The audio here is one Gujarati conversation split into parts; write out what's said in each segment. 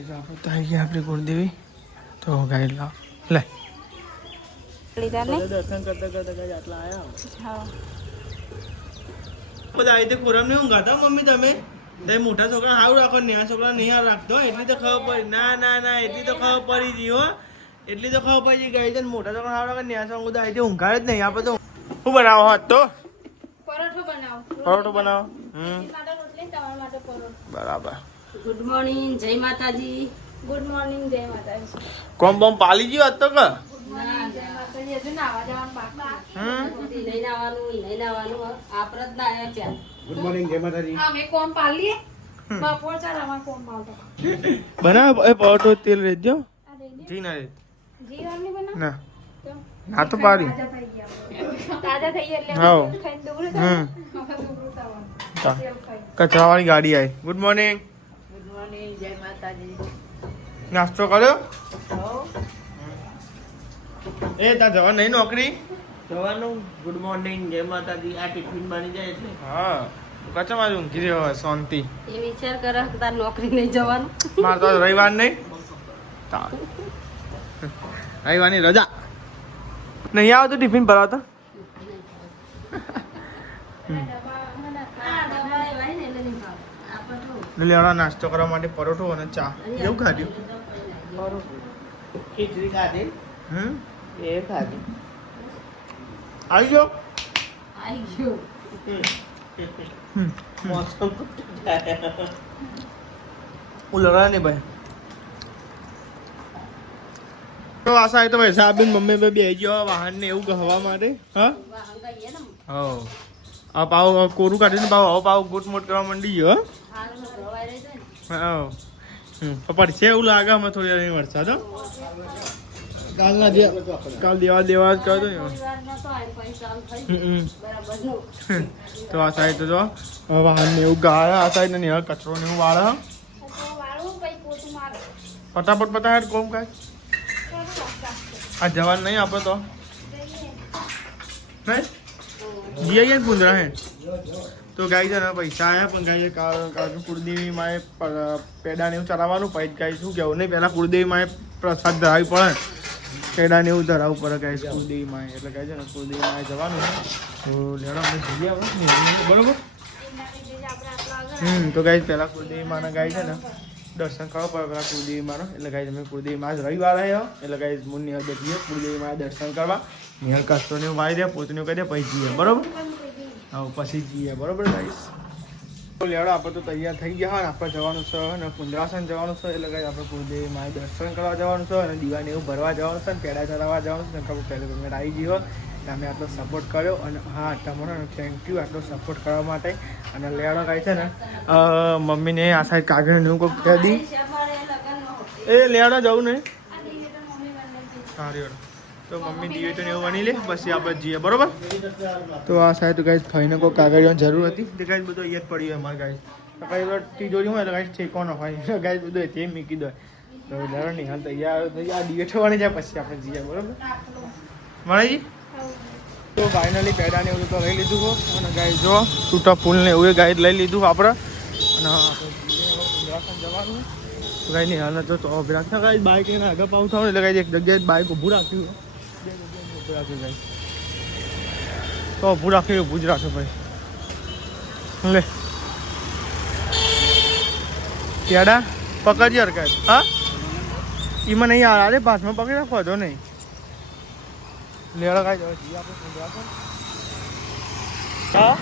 ગાઈસ આપણે તો આવી ગયા આપણી કુળદેવી તો ગાઈડ લાવ લે લીધા ને દર્શન કરતા કરતા ગાઈસ આટલા આયા હા બધા આવી તે ખોરામ ને ઊંઘાતા મમ્મી તમે તે મોટા છોકરા હાવ રાખો નેહા છોકરા નહીં હાવ રાખતો એટલી તો ખબર પડી ના એટલી તો ખબર પડી ગઈ હો એટલી તો ખબર પડી ગઈ છે મોટા છોકરા હાવ રાખો નેહા છોકરા બધા આવી ઊંઘાડે જ નહીં આપણે તો શું બનાવો હોત તો પરોઠો બનાવો બરાબર ગુડ મોર્નિંગ જય માતાજી ગુડ મોર્નિંગ જય માતાજી કોમ બોમ પાલી ગયો હતો કે જય માતાજી હજુ નાવા જવાનું બાકી લઈને આવવાનું આપણે જ ના આવ્યા ત્યાં ગુડ મોર્નિંગ જય માતાજી અમે કોમ પાલીએ બપોર ચાલ અમાર કોમ પાલતો બનાવ એ પરોઠો તેલ રેજો જી ના રે જી વાળની બના ના ના તો પાડી તાજા થઈ એટલે હાઉ ખાઈને દુગડું કચરા વાળી ગાડી આવી ગુડ મોર્નિંગ જય માતાજી નાસ્તો કર્યો એ તાર જવા નહીં નોકરી જવાનું ગુડ મોર્નિંગ જય માતાજી આ ટિફિન બની જાય એટલે હા કચા માં ઊંઘી રહ્યો હોય શાંતિ એ વિચાર કરે કે તાર નોકરી નહીં જવાનું મારે તો રવિવાર નહીં રવિવારની રજા નહીં આવતું ટિફિન ભરાવતા લેવડા નાસ્તો કરવા માટે પરોઠો અને ચા એવું ખાધ્યું ખીચડી ખાધી એ ખાધી આવી ગયો આઈ ગયો મોસમ લડા નહીં ભાઈ તો આશા તો ભાઈ સાહેબ મમ્મી બે બે ગયો વાહન ને એવું ગહવા માટે હા હા આ પાવ કોરું કાઢીને પાવ ગોટ મોટ કરવા માંડી ગયો હા પડશે એવું લાગે અમે થોડી વાર વરસાદ કાલના કાલ દેવા જ કરતો ને તો આ સાઈડ તો જો વાહન ને એવું ગાળે આ સાઈડ ને કચરો ને એવું વાળે ફટાફટ પતા કોમ કાંઈ આ જવાન નહીં આપણે તો નહીં જીએ પુંદરા હે તો ગાય છે ને પૈસા આવ્યા પણ ગાય કાજુ કુળદેવી માએ પેડા ને એવું ચલાવવાનું પછી ગાય શું કહેવું નહીં પહેલાં કુળદેવી માએ પ્રસાદ ધરાવી પડે પેડા ને એવું ધરાવવું પડે ગાય કુળદેવી માએ એટલે ગાય છે ને કુળદેવી માએ જવાનું તો લેડો અમે જઈએ બરોબર તો ગાય પહેલાં કુળદેવી માના ગાય છે ને દર્શન કરવા પડે પેલા કુળદેવી માનો એટલે ગાય તમે કુળદેવી માં રવિવાર આવ્યો એટલે ગાય મુન્ની હદે જઈએ કુળદેવી માં દર્શન કરવા નિહળ કસ્તો ને વાળી દે પોતનું કહી દે પછી જઈએ બરોબર હા પછી જઈએ બરોબર ગાઈસ તો લેવડો આપણે તો તૈયાર થઈ ગયા હોય ને આપણે જવાનું છે અને કુંદરાસન જવાનું છે એટલે ગાય આપણે કુળદેવી માં દર્શન કરવા જવાનું છે અને દીવાને એવું ભરવા જવાનું છે ને પેડા ચલાવવા જવાનું છે ને પહેલું પેમેન્ટ આવી ગયો તમે આટલો સપોર્ટ કર્યો અને હા તમારો થેન્ક યુ આટલો સપોર્ટ કરવા માટે અને લેવડો ગાય છે ને મમ્મીને આ સાઈડ કાગળ ને એવું કોઈ કહી દી એ લેવડો જવું નહીં સારી તો મમ્મી દીવે તો એવું બની લે પછી આપણે જઈએ બરોબર તો આ સાઈડ તો ગાઈસ થઈને કોઈ કાગળિયાની જરૂર હતી તે ગાઈસ બધું અહીંયા જ પડી હોય અમારે ગાઈસ કઈ તિજોરી હોય એટલે ગાઈસ ઠેકોનો હોય એટલે ગાઈસ બધું તે મૂકી દો તો લેવડો નહીં હાલ તૈયાર આ દીવે થવાની જાય પછી આપણે જઈએ બરોબર મળેજી તો ફાઇનલી પેડા ને એવું તો લઈ લીધું હો અને ગાય જો તૂટા ફૂલ ને એવું ગાય લઈ લીધું આપણે અને આપણે જવાનું ગાય નહીં હાલ તો રાખતા ગાય બાઇક એને આગળ પાઉં થવાનું એટલે ગાય એક જગ્યાએ બાઇક ઊભું રાખ્યું બે જગ્યાએ ઊભું રાખ્યું ગાય તો ઊભું રાખ્યું ઊભું જ રાખ્યું ભાઈ લે પેડા પકડજે હરકાય હા એમાં નહીં આવે અરે પાછમાં પકડી રાખો હતો નહીં લેવડા કાંઈ જઈએ આપણે કુંદરાસન હા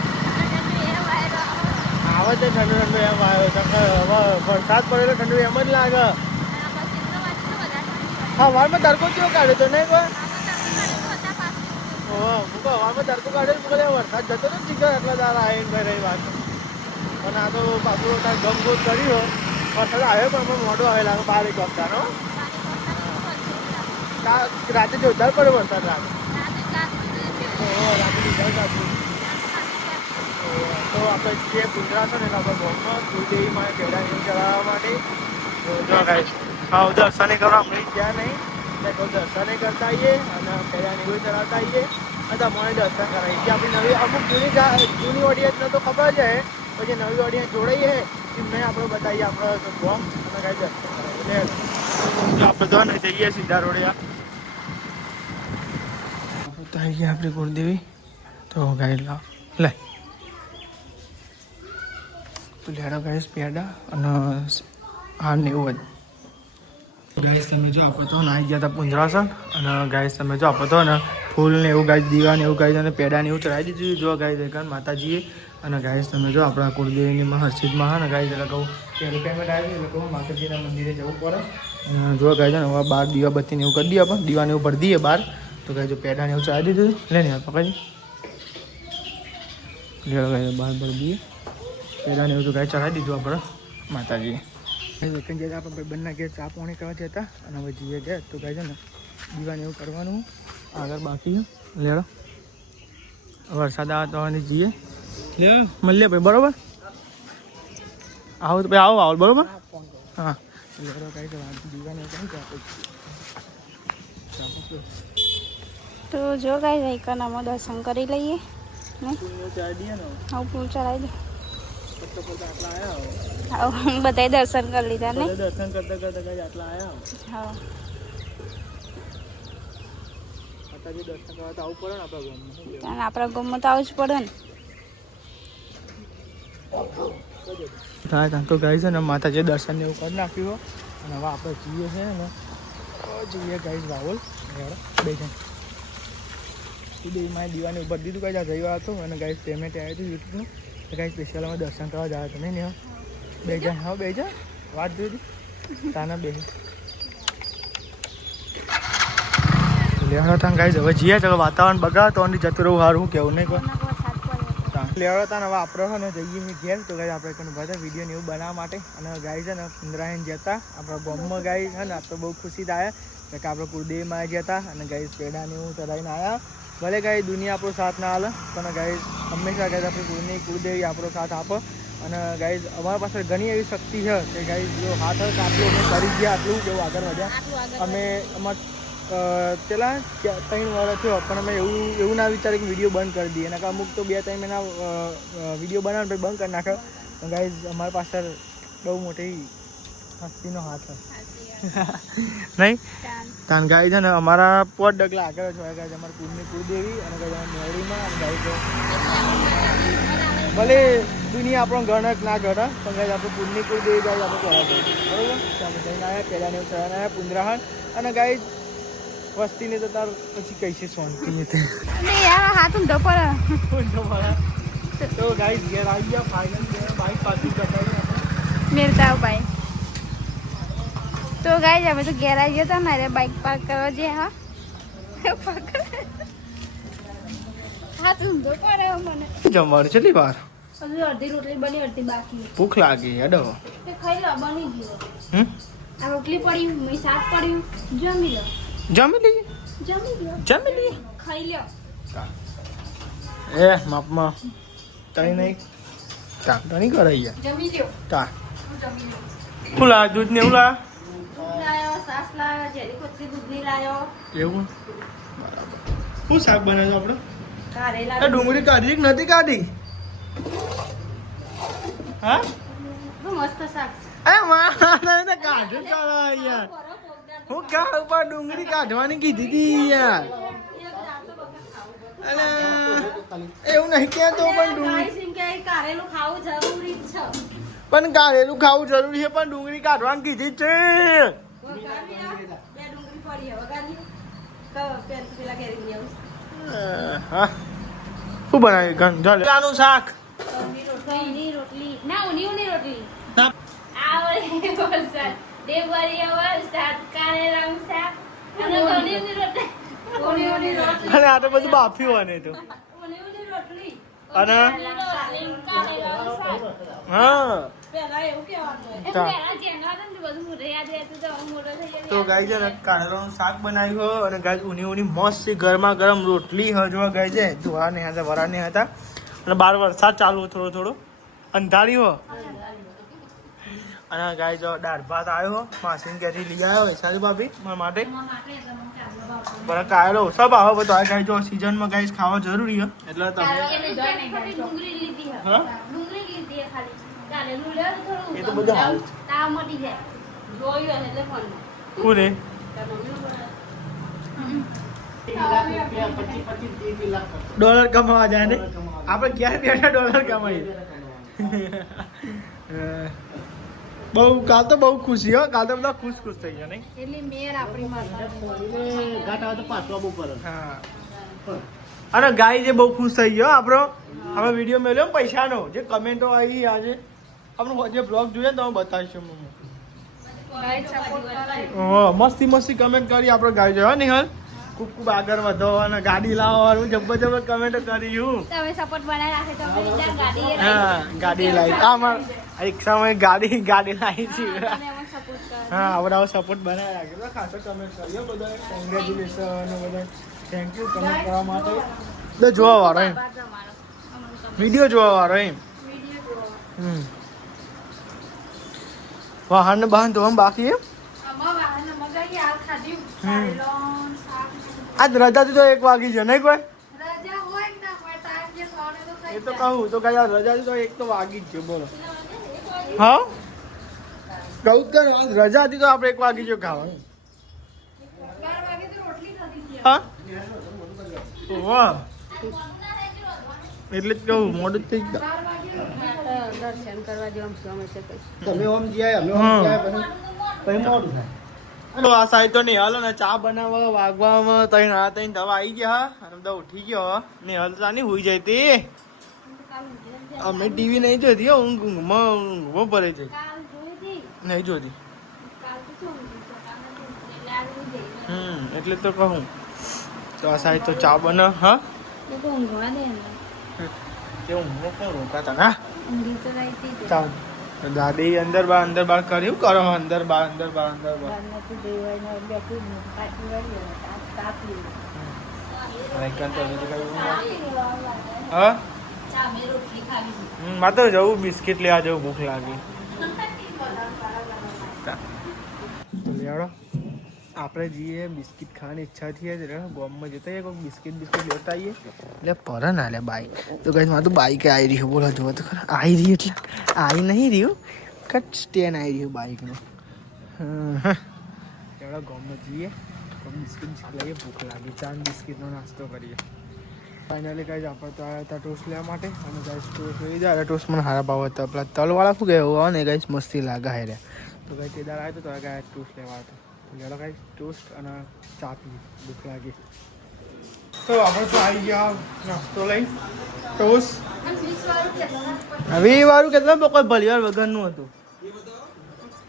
આવે છે ઠંડુ ઠંડુ એમ આવે છે વરસાદ પડેલો ઠંડુ એમ જ લાગે હા વારમાં તડકો કેવો કાઢ્યો તો નહીં કોઈ વારમાં તડકો કાઢ્યો વરસાદ જતો ને ટીચર એટલા દાડા આવીને ભાઈ રહી વાત અને આ તો પાછું કાંઈ ગમગોત કર્યો વરસાદ આવ્યો પણ અમે મોડો આવે લાગે 12 વાગતાનો રાતે જોરદાર પડે વરસાદ રાતે તો આપણે જે કુંદરાસન એટલે આપણે ગામમાં કુળદેવી માં પેડા એવું ચલાવવા માટે હા દર્શન કરવા આપણે ગયા નહીં એટલે દર્શન કરતા આવીએ અને પેડા એવું ચલાવતા આવીએ અને તમારે દર્શન કરાવીએ જે આપણી નવી અમુક જૂની ઓડિયન્સને તો ખબર છે પછી નવી ઓડિયન્સ જોડાઈએ એમને આપણે બતાવીએ આપણે ગામ અને કાંઈ દર્શન કરાવીએ આપણે તો ને જઈએ સીધા રોડિયા તો આવી ગયા આપણી કુળદેવી તો ગાઈ લાવ લે તો લેડો ગાઈસ પેડા અને હા ને એવું જ ગાઈસ તમે જો આપણે તો નાહી ગયા હતા પુંજરાસન અને ગાઈસ તમે જો આપણે તો ને ફૂલ ને એવું ગાઈસ દીવા ને એવું ગાઈસ અને પેડા ને એવું ચડાવી દીધું જો ગાઈસ એક માતાજીએ અને ગાઈસ તમે જો આપણા કુળદેવીની હર્ષિદમાં હા ને ગાઈસ એટલે કહું પહેલું પેમેન્ટ આવ્યું એટલે કહું માતાજીના મંદિરે જવું પડે અને જો ગાઈસ ને હવે બહાર દીવા બત્તીને એવું કરી દઈએ આપણે દીવાને એવું ભરી દઈએ બહાર તો ગાઈસ જો પેડાને એવું ચડાવી દીધું લે ને પકડી લેડો ગાઈસ બહાર ભરી દઈએ પેડાને એવું તો ગાઈસ ચડાવી દીધું આપણે માતાજીએ સેકન્ડ જગ્યાએ આપણે બંને ઘેર ચા પાણી કરવા જતા અને હવે જઈએ ગયા તો ગાય છે ને દીવાને એવું કરવાનું આગળ બાકી લેડો વરસાદ આવે તો જઈએ લે મળીએ ભાઈ બરોબર આવો તો ભાઈ આવો બરોબર હા લેડો કાંઈ દીવાને એવું કંઈ તો જો ગાઈસ આઈકનમાં દર્શન કરી લઈએ ને હા ફૂલ ચડાવી દે બધા દર્શન કરી લીધા ને દર્શન કરતા કરતા કઈ આટલા આવ્યા હા માતાજી દર્શન કરવા તો આવું પડે ને આપણા ગામમાં તો આવું જ પડે ને થાય ત્યાં તો ગાઈ છે ને માતાજી દર્શન ને એવું કરી નાખ્યું અને હવે આપણે જઈએ છે ને જઈએ ગાઈસ રાહુલ બે જણ મારી દીવાની ઉપર દીધું કાંઈ રવિવાર હતો અને ગાઈસ પેમેન્ટ આવ્યું હતું યુટ્યુબનું તો કાંઈ સ્પેશિયલ અમે દર્શન કરવા જાય તો નહીં ને બે જણ હા બે જણ વાત જોઈ તાના બે લેવડો તાન ગાઈસ હવે જઈએ તો વાતાવરણ બગાડ તો જતું રહું સારું કેવું નહીં કોઈ લેવડો તાન હવે આપણે છે ને જઈએ ઘેર તો ગાઈ આપણે કંઈ બધા વિડીયો ને એવું બનાવવા માટે અને ગાઈ છે ને ઇન્દ્રાયણ જતા આપણા ગામમાં ગાઈ છે ને તો બહુ ખુશી થાય કે આપણે કુળદેવીમાં જતા અને ગાઈસ પેડાને એવું ચડાવીને આવ્યા ભલે ગાઈ દુનિયા આપણો સાથ ના હાલે પણ ગાઈસ હંમેશા ગાઈસ આપણી કુળદેવી આપણો સાથ આપે અને ગાઈસ અમારા પાસે ઘણી એવી શક્તિ છે કે ગાઈસ જો હાથ હોય તો આટલું અમે કરી ગયા આટલું કેવું આગળ વધ્યા અમે અમારા પેલા 3 વર્ષ થયો પણ અમે એવું ના વિચાર્યું કે વિડીયો બંધ કરી દઈએ અને અમુક તો 2-3 મહિના વિડીયો બનાવે પછી બંધ કરી નાખે પણ ગાઈસ અમારી પાસે બહુ મોટી હસ્તીનો હાથ છે નહીં તાન ગાઈ છે ને અમારા 5 ડગલા આગળ છે ગાઈ અમારી કુળદેવી અને ગાઈ મેળીમાં અને ગાઈ ભલે દુનિયા આપણો ગણક ના ગણે પણ ગાઈ આપણે કુળદેવી ગાઈ આપણે કરાવે બરોબર અમે જઈને આવ્યા પહેલાં એવું ચડાવીને આવ્યા પુંજરાહન અને ગાઈ વસ્તીને તો તાર પછી કહીશે શાંતિ હાથ ઊંધો પડે તો ગાઈ ઘેર આવી ગયા ફાઇનલ બાઇક પાછી કટાવી મેરતા ભાઈ તો ગાઈસ અમે તો ઘેર આવી ગયા હતા મારે બાઇક પાર્ક કરવા જઈએ હા હાથ ઊંધો પડે મને જમવાનું કેટલી વાર હજુ અડધી રોટલી બની અડધી બાકી ભૂખ લાગી હેડો ખાઈ લો બની ગયું આ રોટલી પડી મેં શાક પડ્યું જમી લો જમી લઈએ ખાઈ લો એ માપમાં તઈ નહીં તા તણી કરાઈ ગયા જમી લ્યો તા શું લાવે દૂધ ને એવું લાવે દૂધ લાયો સાસ લાયો જેરી કોચી દૂધની લાયો એવું શું શાક બનાવ્યું આપણે કારેલા ડુંગળી કાઢી કે નથી કાઢી હા મસ્ત શાક એ મારે કાઢું ચાલો યાર હું કા ઉપર ડુંગળી કાઢવાની કીધી હતી યાર એવું નહીં કહેતો પણ ડુંગળી કારેલું ખાવું જરૂરી છે પણ કાઢેલું ખાવું જરૂરી છે પણ ડુંગળી કાઢવાની કીધી છે હા શું બનાવ્યું ચાલો શાક રોટલી ના ઊની રોટલી ના. આવડે વરસાદ દેવરિયા વરસાદ કારેલાનું શાક અને ઊની રોટલી અને આ તો બધું બાફ્યું હોય ને તો રોટલી અને હા તો ગાય છે ને કારેલાનું શાક બનાવ્યું અને ગાય ઊની મસ્ત ગરમા ગરમ રોટલી હજવા ગાય છે ધોવા ને હતા વરા ને હતા અને બહાર વરસાદ ચાલુ થોડો અંધારી હો અને ગાય જો દાળ ભાત આવ્યો માસીને ઘેરથી લઈ આવ્યો વૈશાલી ભાભી મારા માટે બરાબર કાયલો સબ આવો બધો આ ગાય જો સિઝનમાં ગાય ખાવા જરૂરી હે એટલે તમે હા એ તો બધું હાલ જોયું એટલે ફોનમાં. કોને તાર મમ્મીનો ફોન આવ્યો? ડોલર કમાવા જાય ને આપણે ક્યારે બેઠા ડોલર કમાઈએ બહુ કાલ તો બહુ ખુશી હો કાલ તો બધા ખુશ થઈ ગયા નહીં એટલી મેર આપણી માતા. હા અને ગાય જે બહુ ખુશ થઈ ગયો આપણો આપણે વિડીયો મેળ્યો ને પૈસાનો જે કમેન્ટો આવી આજે આપણો જે બ્લોગ જોઈએ ને તમે બતાવીશું Guys, support કરો. મસ્તી મસ્તી કમેન્ટ કરી આપણે ગાય જોયો નિહાલ ખૂબ ખૂબ આગળ વધો અને ગાડી લાવો હું જબર કમેન્ટ કર્યું તમે સપોર્ટ બનાવી રાખે તો અમે ત્યાં ગાડી હા ગાડી લાવી આ એક સમય ગાડી લાવી છે સપોર્ટ કરો હા આવડાવો સપોર્ટ બનાવી રાખ્યો ખાસો કમેન્ટ કર્યો બધા કોંગ્રેચ્યુલેશન બધા થેન્ક યુ કમેન્ટ કરવા માટે બધા જોવા વાળો એમ વિડીયો જોવા વાળો એમ વાહન બહાન તો બાકી એમ આજ રજાથી તો 1 વાગી છે નહીં કોઈ એ તો કહું તો કઈ રજાથી તો 1 તો વાગી જ છે બોલો હા કહું તો રજા હતી તો આપણે 1 વાગી ગયો ખાવાનું હા વાહ એટલે જ કહું મોડું જ થઈ ગયું દર્શન કરવા જેવું ગમે છે કઈ. તમે ઓમ જ્યાં અમે ઓમ જ્યાં પછી મોડું થાય. તો આ સાઈડ તો નહીં હાલો ને ચા બનાવવા વાગવામાં તઈ દવા આવી ગયા અને બધા ઉઠી ગયો ને હલતા નહીં હોઈ જાય તે અમે ટીવી નહીં જોતી ઊંઘમાં પડે છે નહીં જોતી એટલે તો કહું તો આ સાઈડ તો ચા બનાવ હા કે ઊંઘમાં પણ રોકાતા ના ચાલ દાદી અંદર બાર કર્યું કરો અંદર બાર હા માત્ર જવું બિસ્કિટ લેવા જવું ભૂખ લાગી આપણે જઈએ બિસ્કિટ ખાવાની ઈચ્છા થઈ છે ગોમમાં જતા કોઈ બિસ્કિટ લેતા આવીએ એટલે પર ના લે બાઈક તો કઈ મારું બાઈક આવી રહ્યું બોલો જુઓ તો ખરા આવી રહ્યું એટલે આવી નહીં રહ્યું કટ સ્ટેન્ડ આવી રહ્યું બાઈકનું એવડા ગોમમાં જઈએ બિસ્કિટ લઈએ ભૂખ લાગી ચાર બિસ્કિટનો નાસ્તો કરીએ ફાઇનલી કઈ આપણે તો આવ્યા હતા ટોસ્ટ લેવા માટે અને ગાઈસ ટોસ્ટ લઈ લીધા ટોસ્ટ મને સારા ભાવ હતા પેલા તલવાળા શું કહેવું આવે ને ગાઈસ મસ્તી લાગે હે તો કઈ કેદાર આવ્યો તો ગાય ટોસ્ટ લેવા હતો લેલો કઈ ટોસ્ટ અને ચા પી ભૂખ લાગી તો આપણે તો આવી ગયા નાસ્તો લઈ ટોસ્ટ હવે એ વાળું કેટલા કોઈ ભલિયાર વગરનું હતું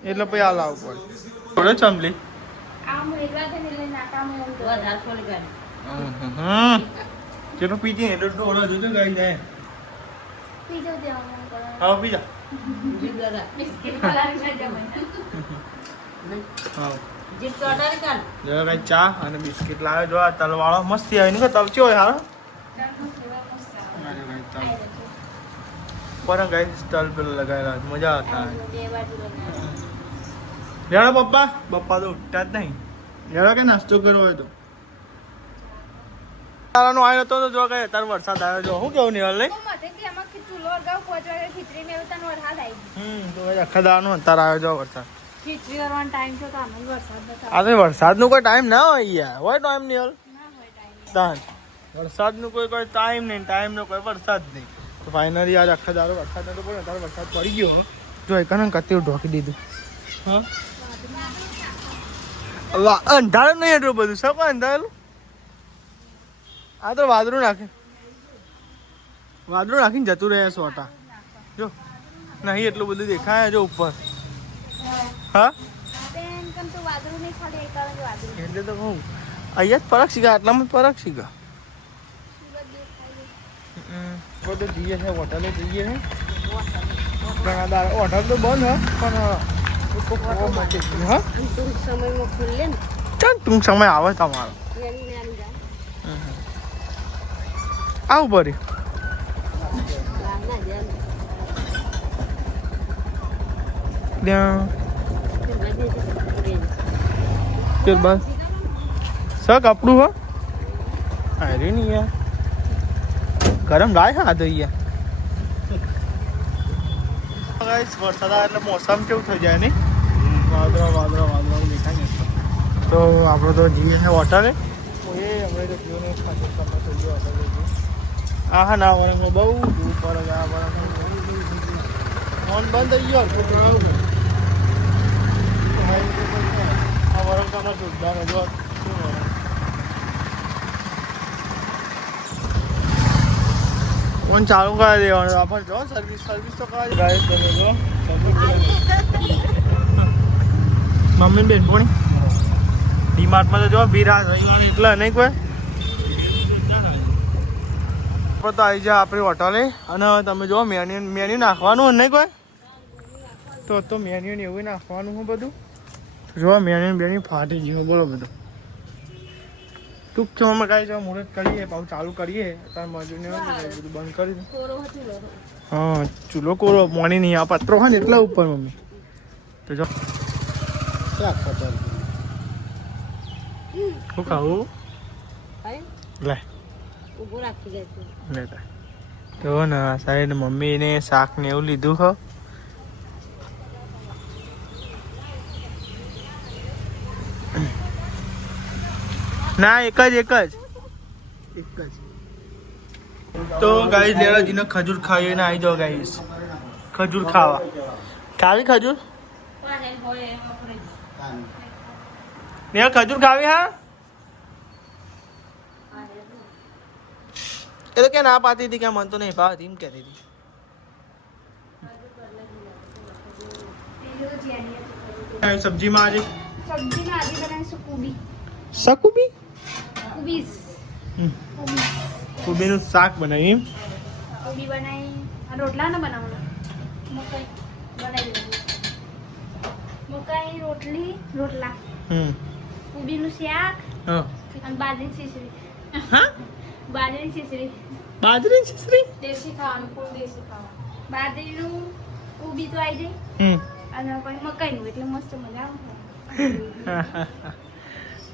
એટલે પછી આ લાવવું પડે થોડો ચમલી વધારે ફોન કરે. જેટલું પીતી ને એટલું ઓળો જોજો ગાઈ જાય હા પીજા જીભ લગા. હા જીભ તો અડાડી કાઢ. જો કઈ ચા અને બિસ્કિટ લાવે જો આ તલવાળો મસ્તી આવી ને તલ ચો હોય હારો પર ગઈ તલ પેલો લગાવેલા મજા આવતા લેડો પપ્પા તો ઉઠતા જ નહીં લેડો કે નાસ્તો કરવો હોય તો તારાનો આવ્યો હતો તો જો કઈ અત્યારે વરસાદ આવ્યો જો શું કેવું નિહાલ નહીં તો આખા દાવાનો અત્યારે આવ્યો જો વરસાદ આ તો વરસાદનો કોઈ ટાઈમ ના હોય યાર હોય ટાઈમ નિહાલ તાન વરસાદનો કોઈ ટાઈમ નહીં ટાઈમનો કોઈ વરસાદ નહીં તો ફાઇનલી આજ આખા દારો વરસાદ નતો પડ્યો અત્યારે વરસાદ પડી ગયો જો એકને કત્યું ઢોકી દીધું હા અંધારું નહીં એટલું બધું શું કોઈ અંધારેલું આ તો વાદળું નાખીને જતું રહે સોટા જો નહીં એટલું બધું દેખાય જો ઉપર હા એટલે તો કહું અહીંયા જ પરખ શીખા આટલામાં જ પરખ શીખા બધું જઈએ છે હોટલે જઈએ છે ઘણા દાડા હોટલ તો બંધ હ પણ હા ટૂંક સમયમાં ખુલ્લે ને. ચાલ ટૂંક સમય આવે તમારો એની નાની જાય. આવું પડે ના જાય. બસ સ કપડું હો અરે નહીં યાર ગરમ લાય હા તો યાર વરસાદ આવે એટલે મોસમ કેવું થઈ જાય નહીં વાદળા દેખાય ને તો આપણે તો જઈએ છે હોટલે હમણાં તો જીઓને ખાતે સમય થઈ ગયો હોટલે હા ના વરંગ બહુ દૂર પડે છે આ વરંગ ફોન બંધ થઈ ગયો આ વરંગામાં જોરદાર જો ફોન ચાલુ કરી દેવાનું આપણે જો સર્વિસ તો કરાવી ગાઈસ તમે જો મમ્મી બેન પોણી ડીમાર્ટમાં તો જો વિરાજ રવિવાણી એટલે નહીં કોઈ તો આવી જાય આપણી હોટલે અને તમે જો મેન્યુ નાખવાનું નહીં કોઈ તો મેન્યુ એવું નાખવાનું હું બધું જો મેન્યુ ફાટી ગયું બોલો બધું ટૂંક સમયમાં કાંઈ જો મુહૂર્ત કરીએ પાછું ચાલુ કરીએ અત્યારે મજૂરને બધું બંધ કરી દે હા ચૂલો કોરો પાણી નહીં આ પત્રો હોય ને એટલા ઉપર મમ્મી તો જો શું ખાવું લે ઊભું રાખી દે લેતા તો ને સાહેબ મમ્મીને શાક ને એવું લીધું હો ના એક જ તો ગાઈસ લેરાજીને ખજૂર ખાઈને આવી જાઓ ગાઈસ ખજૂર ખાવા ખાવી ખજૂર ને ખજૂર ખાવી હા એ તો કે ના પાતી હતી કે મન તો નહીં ભાવતી એમ કહેતી હતી સબ્જીમાં આજે બનાવીશું કુબી સકુબી કુબીસ કુબીનું શાક બનાવી કુબી બનાવી રોટલા ને બનાવવાના મકાઈ બનાવી દીધું મકાઈ રોટલા કુબીનું શાક અને બાજરી ખીચડી હા બાજરી ખીચડી દેશી ખાવાનું ફૂલ દેશી ખાવાનું બાજરીનું કુબી તો આવી જાય અને પછી મકાઈનું એટલે મસ્ત મજા આવે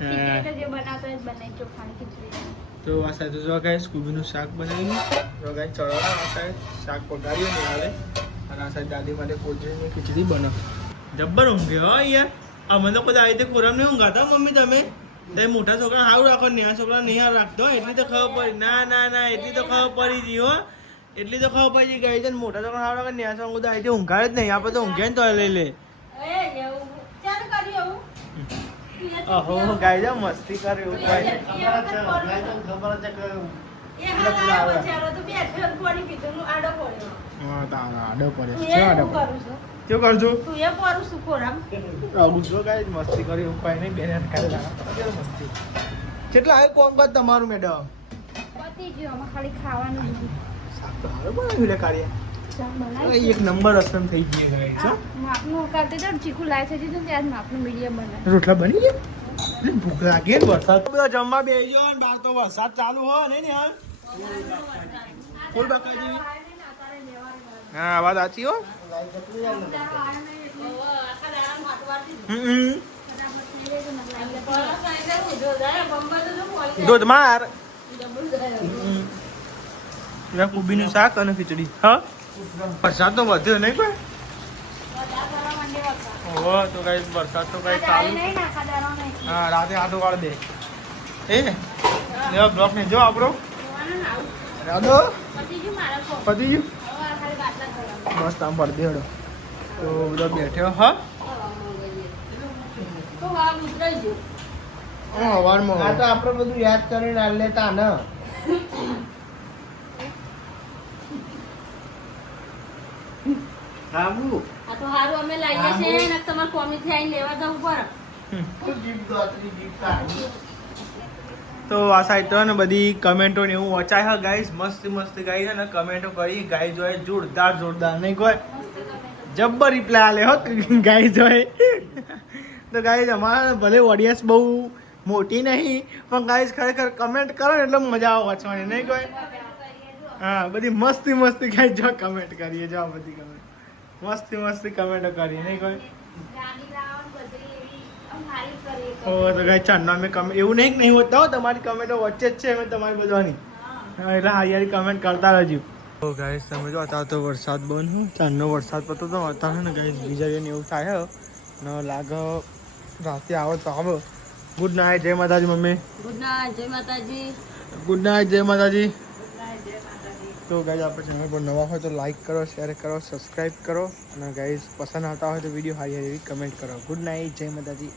જે બનાવતો જ બનાવી ચોખાની ખીચડી તો આ સાથે જો ગાઈસ કુબીનું શાક બનાવ્યું જો ગાઈસ ચડવાનું આ સાઈડ શાક પકાવ્યું ને હાલે અને આ સાઈડ દાદી માટે કોચરીની ખીચડી બનાવ જબ્બર ઊંઘે હો યાર અમે તો બધા આવી રીતે કોરમ નહીં ઊંઘાતા મમ્મી તમે મોટા છોકરા સારું રાખો ને આ છોકરા નહીં રાખતો એટલી તો ખબર પડી ના એટલી તો ખબર પડી ગઈ હો એટલી તો ખબર પડી ગઈ છે મોટા છોકરા સારું રાખે ને આ છોકરા બધા આવી ઊંઘાડે જ નહીં આપણે તો ઊંઘે ને તો લઈ લે અહો ગાય જા મસ્તી કરે એવું ભાઈ હા તારા આડો પડે છે આડો શું કરજો ગુસ્સો ગાય મસ્તી કરી એવું કઈ નહીં બેન કરે મસ્તી કેટલા આવે કોમ બાદ તમારું મેડમ ખાલી ખાવાનું શાક તો સારું બનાવ્યું લે કાર્ય એક નંબર અસમ થઈ ગઈ ગાય છો માપનું કરતે તો ચીકુ લાય છે જીતું ત્યાં માપનું મીડિયમ બનાવે રોટલા બની ગયા એટલે ભૂખ લાગે ને વરસાદ બધા જમવા બેસી જાઓ ને બહાર તો વરસાદ ચાલુ હોય નહીં ને હાલ ફૂલ બકાજી હા વાત સાચી હો ધોધમાર કુબીનું શાક અને ખીચડી હા વરસાદ તો વધ્યો નહીં કોઈ ઓહો તો કઈ વરસાદ તો કઈ ચાલુ હા રાતે આટો વાળ દે એ લેવા બ્લોક ને જો આપણો રાધો પતી ગયું મસ્ત આમ પડ દેડો તો બધો બેઠ્યો હા સવારમાં આ તો આપણે બધું યાદ કરીને હાલ લેતા ને આ તો હારું અમે લાવીએ છીએ ને તમારે કોમીથી આવીને લેવા જવું પડે તો આ સાઈડ તો ને બધી કમેન્ટો ને એવું વચાય હા ગાઈસ મસ્ત ગાઈ છે ને કમેન્ટો કરી ગાઈ જોઈ જોરદાર નહીં કોઈ જબ્બર રિપ્લાય આલે હો ગાઈ જોઈ તો ગાઈસ અમારા ભલે ઓડિયન્સ બહુ મોટી નહીં પણ ગાઈસ ખરેખર કમેન્ટ કરો ને એટલે મજા આવે વાંચવાની નહીં કોઈ હા બધી મસ્તી ગાઈ જો કમેન્ટ કરીએ જો આ બધી કમેન્ટ મસ્તી કમેન્ટો કરી નહીં કોઈ ઓ તો ગાઈ ચાંદનો અમે એવું નહીં હોતા હો તમારી કમેન્ટો વચ્ચે જ છે અમે તમારી બધાની એટલે હારી કમેન્ટ કરતા રહેજો તો ગાઈસ તમે જો અત્યારે તો વરસાદ બંધ ચાંદનો વરસાદ પડતો તો અત્યારે ને ગાઈસ બીજા ને એવું થાય ન લાગે રાતે આવો તો આવો. ગુડ નાઇટ, જય માતાજી મમ્મી. ગુડ નાઇટ, જય માતાજી. ગુડ નાઇટ, જય માતાજી. તો ગાઈઝ આપણે ચેનલ પર નવા હોય તો લાઈક કરો, શેર કરો, સબસ્ક્રાઈબ કરો અને ગાઈઝ પસંદ આવતા હોય તો વિડીયો સારી એવી કમેન્ટ કરો. ગુડ નાઇટ, જય માતાજી.